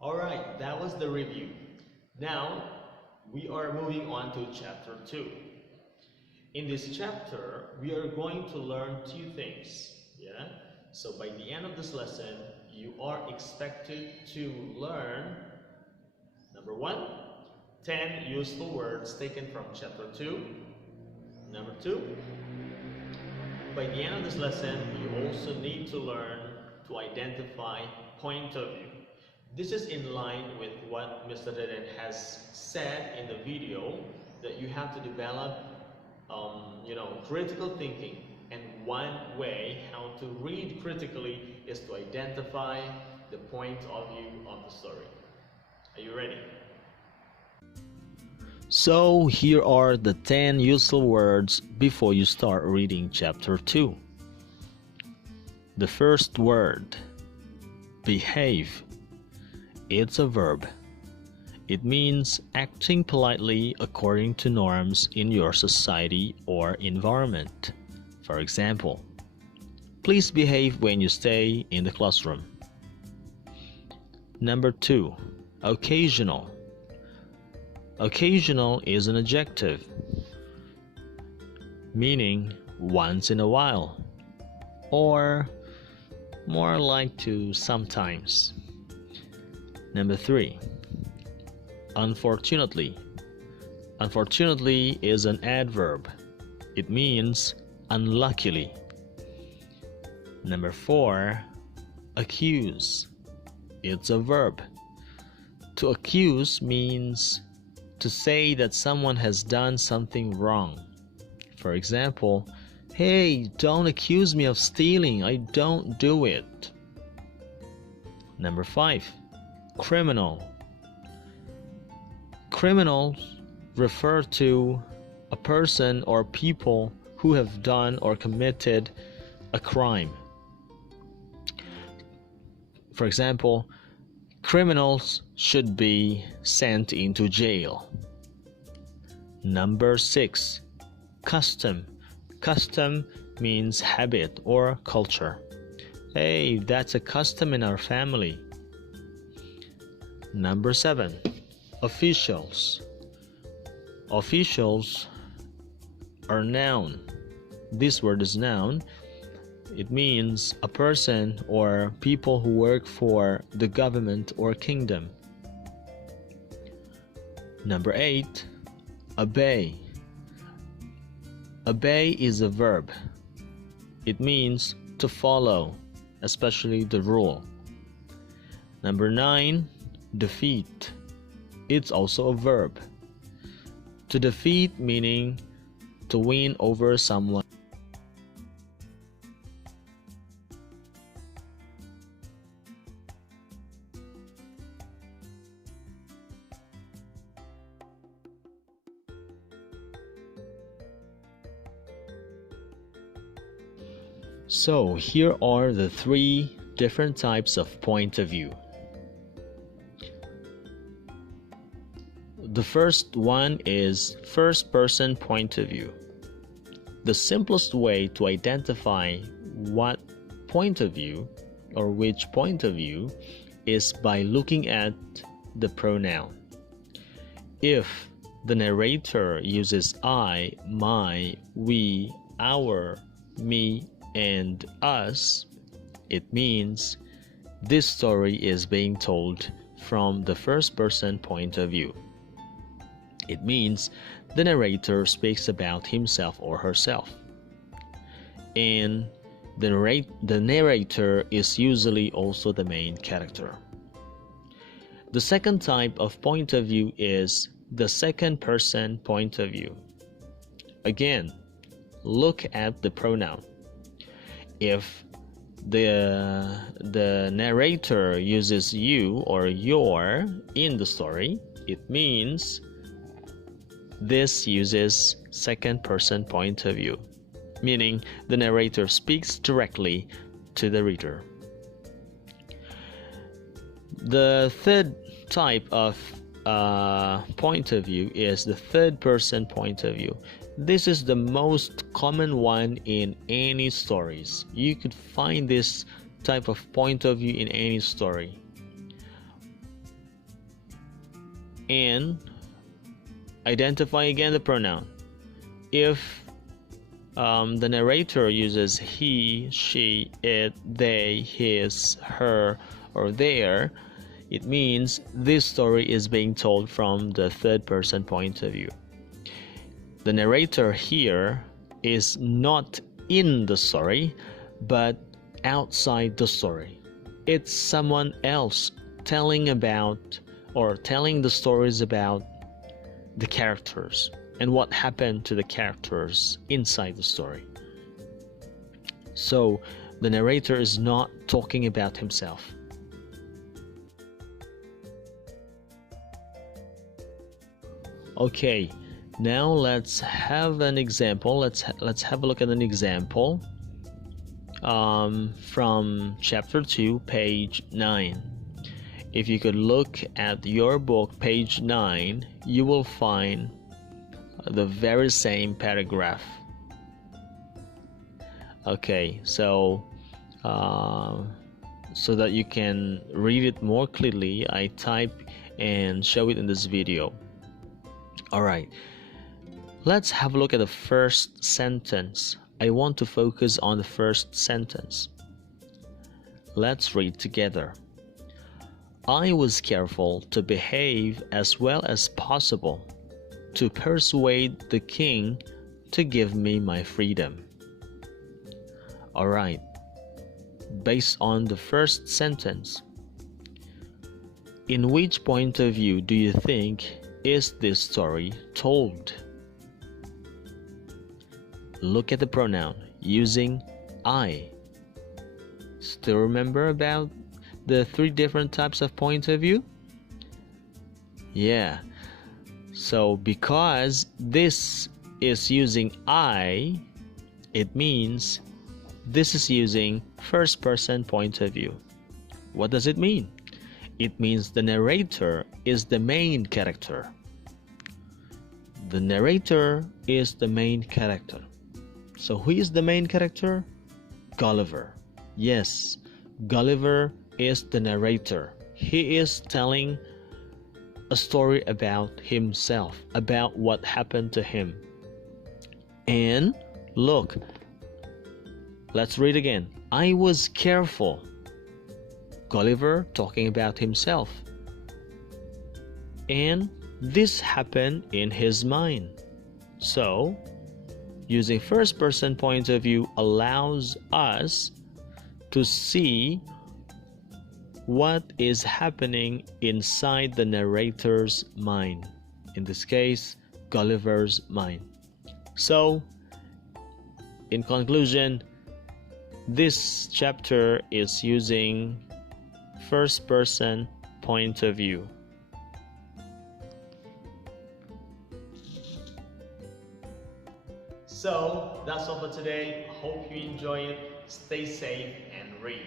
Alright, that was the review. Now, we are moving on to chapter 2. In this chapter, we are going to learn two things. Yeah? So by the end of this lesson, you are expected to learn, number 1, 10 useful words taken from chapter 2. Number 2, by the end of this lesson, you also need to learn to identify point of view. This is in line with what Mr. Deden has said in the video, that you have to develop critical thinking, and one way how to read critically is to identify the point of view of the story. Are you ready? So here are the 10 useful words before you start reading chapter 2. The first word, behave. It's a verb. It means acting politely according to norms in your society or environment. For example, please behave when you stay in the classroom. Number 2, occasional. Occasional is an adjective, meaning once in a while, or more like to sometimes. Number 3, unfortunately. Unfortunately is an adverb. It means unluckily. Number 4, accuse. It's a verb. To accuse means to say that someone has done something wrong. For example, hey, don't accuse me of stealing. I don't do it. Number 5, criminal. Criminals refer to a person or people who have done or committed a crime. For example, criminals should be sent into jail. Number 6, custom. Custom means habit or culture. Hey, that's a custom in our family. Number 7, officials. Officials are noun. This word is noun. It means a person or people who work for the government or kingdom. Number 8, obey. Obey is a verb. It means to follow, especially the rule. Number 9, defeat. It's also a verb. To defeat meaning to win over someone. So here are the 3 different types of point of view. The first one is first-person point of view. The simplest way to identify what point of view or which point of view is by looking at the pronoun. If the narrator uses I, my, we, our, me, and us, it means this story is being told from the first-person point of view. It means the narrator speaks about himself or herself. And the narrator is usually also the main character. The second type of point of view is the second-person point of view. Again, look at the pronoun. If the narrator uses you or your in the story, it means this uses second-person point of view, meaning the narrator speaks directly to the reader. The third type of point of view is the third person point of view. This is the most common one in any stories. You could find this type of point of view in any story. And identify again the pronoun. If the narrator uses he, she, it, they, his, her, or their, it means this story is being told from the third person point of view. The narrator here is not in the story, but outside the story. It's someone else telling about or telling the stories about the characters and what happened to the characters inside the story. So the narrator is not talking about himself. Okay, now let's have an example. Let's have a look at an example from chapter 2, page 9. If you could look at your book, page 9, you will find the very same paragraph. Okay, so that you can read it more clearly, I type and show it in this video. Alright, let's have a look at the first sentence. I want to focus on the first sentence. Let's read together. I was careful to behave as well as possible to persuade the king to give me my freedom. Alright, based on the first sentence, in which point of view do you think is this story told? Look at the pronoun using I. Still remember about the 3 different types of point of view? Yeah. So because this is using I, it means this is using first person point of view. What does it mean? It means the narrator is the main character. The narrator is the main character. So who is the main character? Gulliver. Yes, Gulliver is the narrator. He is telling a story about himself, about what happened to him. And look, let's read again. I was careful. Gulliver talking about himself. And this happened in his mind. So, using first person point of view allows us to see what is happening inside the narrator's mind. In this case, Gulliver's mind. So, in conclusion, this chapter is using first person point of view. So that's all for today. Hope you enjoy it. Stay safe and read.